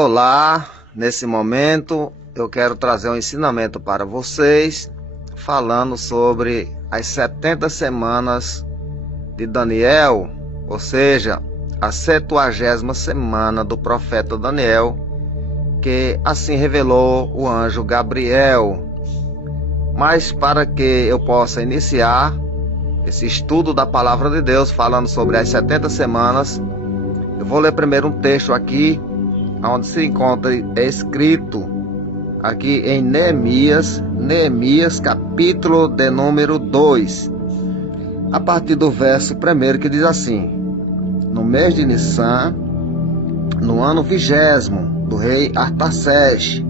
Olá, nesse momento eu quero trazer um ensinamento para vocês, falando sobre as 70 semanas de Daniel, ou seja, a 70ª semana do profeta Daniel, que assim revelou o anjo Gabriel. Mas para que eu possa iniciar esse estudo da palavra de Deus, falando sobre as 70 semanas, eu vou ler primeiro um texto aqui, onde se encontra escrito aqui em Neemias capítulo de número 2, a partir do verso 1, que diz assim: no mês de Nissan, no ano 20º do rei Artaxerxes,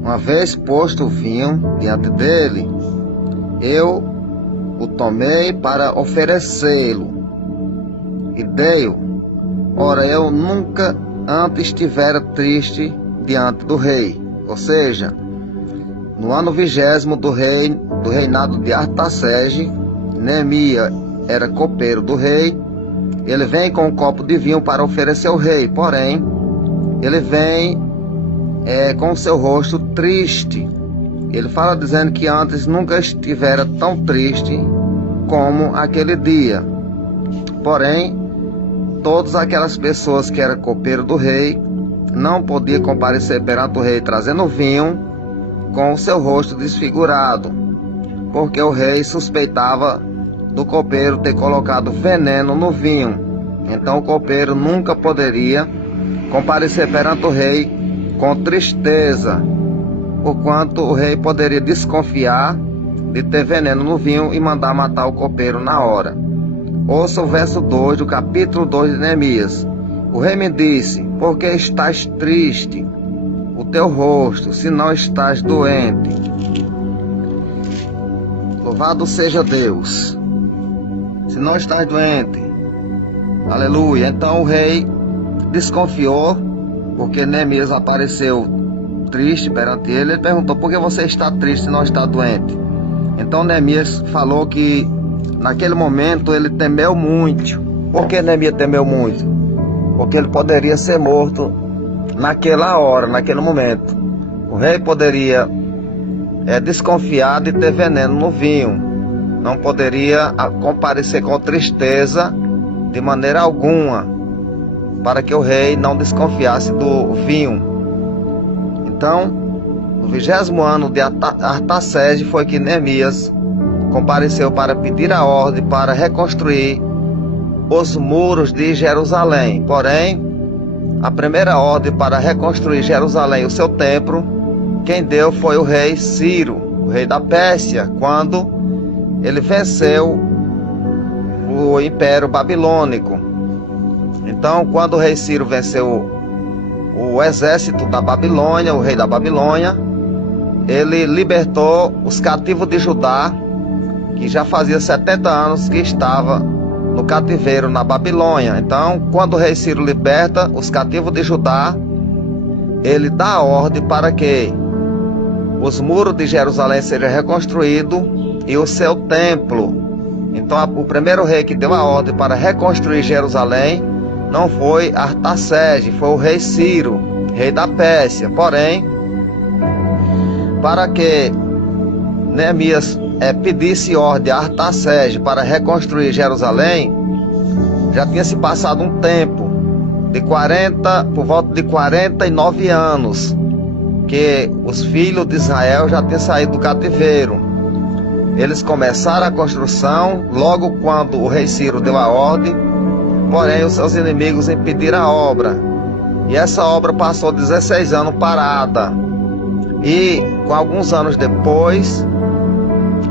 uma vez posto o vinho diante dele, eu o tomei para oferecê-lo e dei-o. Ora, eu nunca antes estivera triste diante do rei. Ou seja, no ano 20º do reinado de Artaxerxes, Neemias era copeiro do rei. Ele vem com um copo de vinho para oferecer ao rei, porém ele vem com o seu rosto triste. Ele fala dizendo que antes nunca estivera tão triste como aquele dia. Porém, todas aquelas pessoas que eram copeiro do rei não podiam comparecer perante o rei trazendo vinho com o seu rosto desfigurado, porque o rei suspeitava do copeiro ter colocado veneno no vinho. Então o copeiro nunca poderia comparecer perante o rei com tristeza, porquanto o rei poderia desconfiar de ter veneno no vinho e mandar matar o copeiro na hora. Ouça o verso 2 do capítulo 2 de Neemias. O rei me disse: por que estás triste o teu rosto, se não estás doente? Louvado seja Deus. Se não estás doente. Aleluia. Então o rei desconfiou, porque Neemias apareceu triste perante ele. Ele perguntou: por que você está triste e não está doente? Então Neemias falou que naquele momento ele temeu muito. Por que Neemias temeu muito? Porque ele poderia ser morto naquela hora, naquele momento. O rei poderia desconfiar de ter veneno no vinho. Não poderia comparecer com tristeza de maneira alguma, para que o rei não desconfiasse do vinho. Então, no 20º ano de Artaxerxes foi que Neemias compareceu para pedir a ordem para reconstruir os muros de Jerusalém. Porém, a primeira ordem para reconstruir Jerusalém, o seu templo, quem deu foi o rei Ciro, o rei da Pérsia, quando ele venceu o Império Babilônico. Então, quando o rei Ciro venceu o exército da Babilônia, o rei da Babilônia, ele libertou os cativos de Judá, que já fazia 70 anos que estava no cativeiro na Babilônia. Então, quando o rei Ciro liberta os cativos de Judá, ele dá a ordem para que os muros de Jerusalém sejam reconstruídos e o seu templo. Então, o primeiro rei que deu a ordem para reconstruir Jerusalém não foi Artaxerxes, foi o rei Ciro, rei da Pérsia. Porém, para que Neemias pedisse ordem a Artaxerxes para reconstruir Jerusalém, já tinha se passado um tempo por volta de 49 anos, que os filhos de Israel já tinham saído do cativeiro. Eles começaram a construção logo quando o rei Ciro deu a ordem, porém os seus inimigos impediram a obra, e essa obra passou 16 anos parada. E com alguns anos depois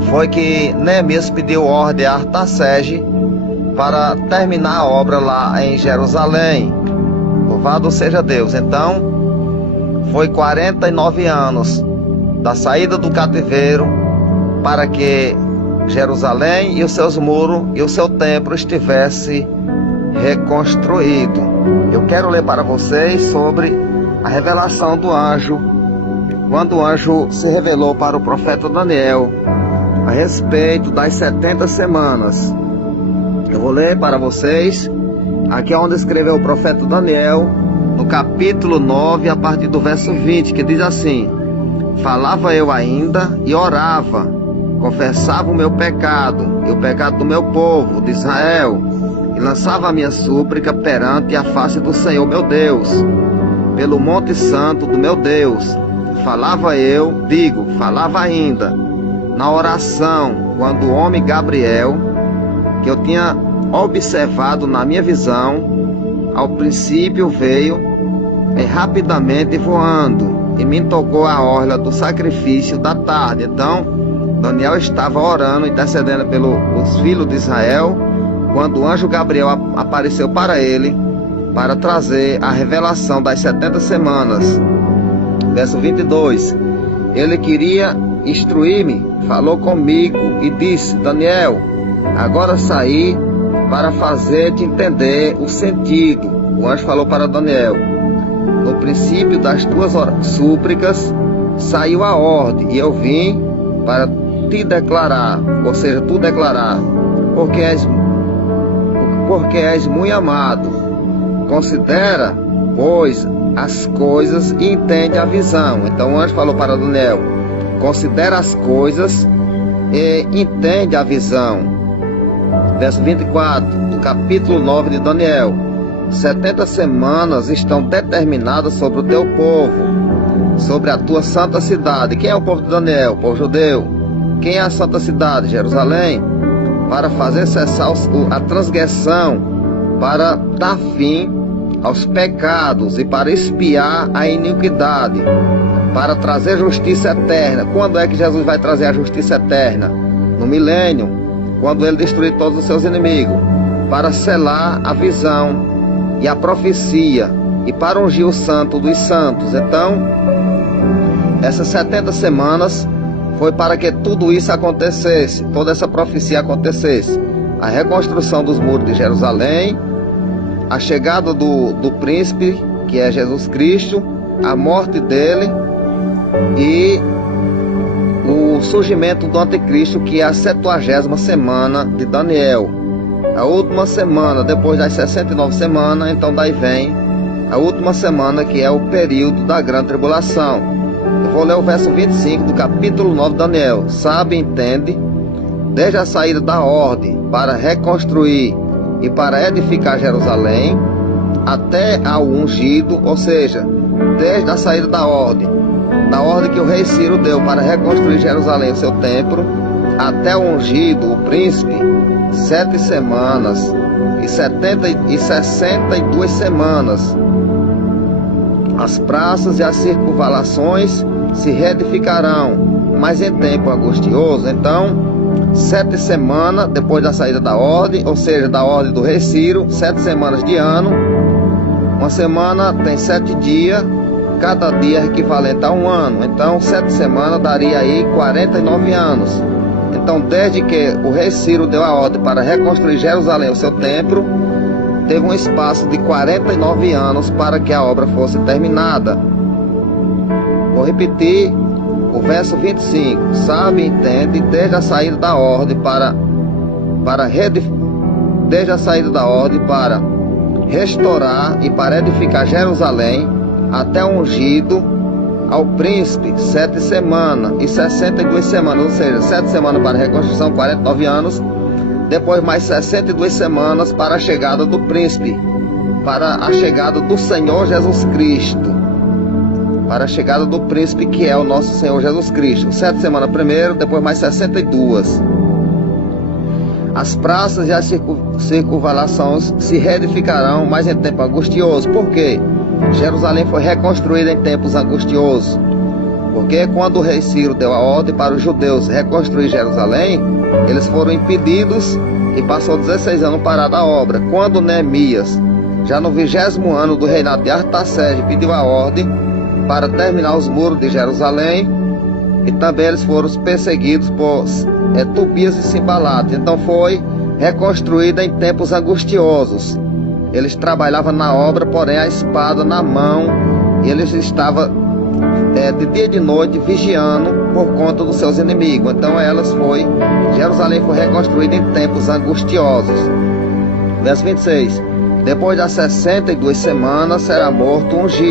foi que Neemias pediu ordem a Artaxerxes para terminar a obra lá em Jerusalém. Louvado seja Deus. Então, foi 49 anos da saída do cativeiro para que Jerusalém e os seus muros e o seu templo estivesse reconstruído. Eu quero ler para vocês sobre a revelação do anjo, quando o anjo se revelou para o profeta Daniel a respeito das 70 semanas. Eu vou ler para vocês aqui onde escreveu o profeta Daniel no capítulo 9, a partir do verso 20, que diz assim: falava eu ainda e orava, confessava o meu pecado e o pecado do meu povo de Israel, e lançava a minha súplica perante a face do Senhor meu Deus, pelo monte santo do meu Deus. Falava eu, falava ainda, na oração, quando o homem Gabriel, que eu tinha observado na minha visão, ao princípio veio rapidamente voando e me tocou a orla do sacrifício da tarde. Então Daniel estava orando, intercedendo pelos filhos de Israel, quando o anjo Gabriel apareceu para ele, para trazer a revelação das 70 semanas. Verso 22, ele queria instruir-me, falou comigo e disse: Daniel, agora saí para fazer-te entender o sentido. O anjo falou para Daniel: no princípio das tuas súplicas saiu a ordem, e eu vim para te declarar, ou seja, tu declarar, porque és muito amado. Considera, pois, as coisas e entende a visão. Então o anjo falou para Daniel: considera as coisas e entende a visão. Verso 24, do capítulo 9 de Daniel: 70 semanas estão determinadas sobre o teu povo, sobre a tua santa cidade. Quem é o povo de Daniel? O povo judeu. Quem é a santa cidade? Jerusalém. Para fazer cessar a transgressão, para dar fim aos pecados e para expiar a iniquidade, para trazer justiça eterna. Quando é que Jesus vai trazer a justiça eterna? No milênio, quando ele destruir todos os seus inimigos, para selar a visão e a profecia e para ungir o santo dos santos. Então, essas 70 semanas foi para que tudo isso acontecesse, toda essa profecia acontecesse. A reconstrução dos muros de Jerusalém, a chegada do príncipe, que é Jesus Cristo, a morte dele e o surgimento do anticristo, que é a 70ª semana de Daniel. A última semana, depois das 69 semanas, então daí vem a última semana, que é o período da grande tribulação. Eu vou ler o verso 25 do capítulo 9 de Daniel. Sabe, entende, desde a saída da ordem para reconstruir e para edificar Jerusalém, até ao ungido, ou seja, desde a saída da ordem que o rei Ciro deu para reconstruir Jerusalém, o seu templo, até o ungido, o príncipe, 7 semanas e 62 semanas. As praças e as circunvalações se reedificarão, mas em tempo angustioso. Então, 7 semanas depois da saída da ordem, ou seja, da ordem do rei Ciro, 7 semanas de ano. Uma semana tem 7 dias, cada dia é equivalente a um ano. Então, 7 semanas daria aí 49 anos. Então, desde que o rei Ciro deu a ordem para reconstruir Jerusalém, o seu templo, teve um espaço de 49 anos para que a obra fosse terminada. Vou repetir o verso 25. Sabe, entende, desde a saída da ordem para restaurar e para edificar Jerusalém, até o ungido ao príncipe, 7 semanas e 62 semanas, ou seja, 7 semanas para a reconstrução, 49 anos. Depois mais 62 semanas para a chegada do príncipe, para a chegada do Senhor Jesus Cristo, para a chegada do príncipe, que é o nosso Senhor Jesus Cristo. 7 semanas primeiro, depois mais 62. As praças e as circunvalações se reedificarão, mas em tempo angustioso. Por quê? Jerusalém foi reconstruída em tempos angustiosos. Porque quando o rei Ciro deu a ordem para os judeus reconstruir Jerusalém, eles foram impedidos e passou 16 anos parada a obra. Quando Neemias, já no 20º ano do reinado de Artaxerxes, pediu a ordem para terminar os muros de Jerusalém, e também eles foram perseguidos por Tobias e Simbalate. Então foi reconstruída em tempos angustiosos. Eles trabalhavam na obra, porém a espada na mão, e eles estavam de dia e de noite vigiando por conta dos seus inimigos. Então Jerusalém foi reconstruída em tempos angustiosos. Verso 26. Depois das 62 semanas será morto ungido.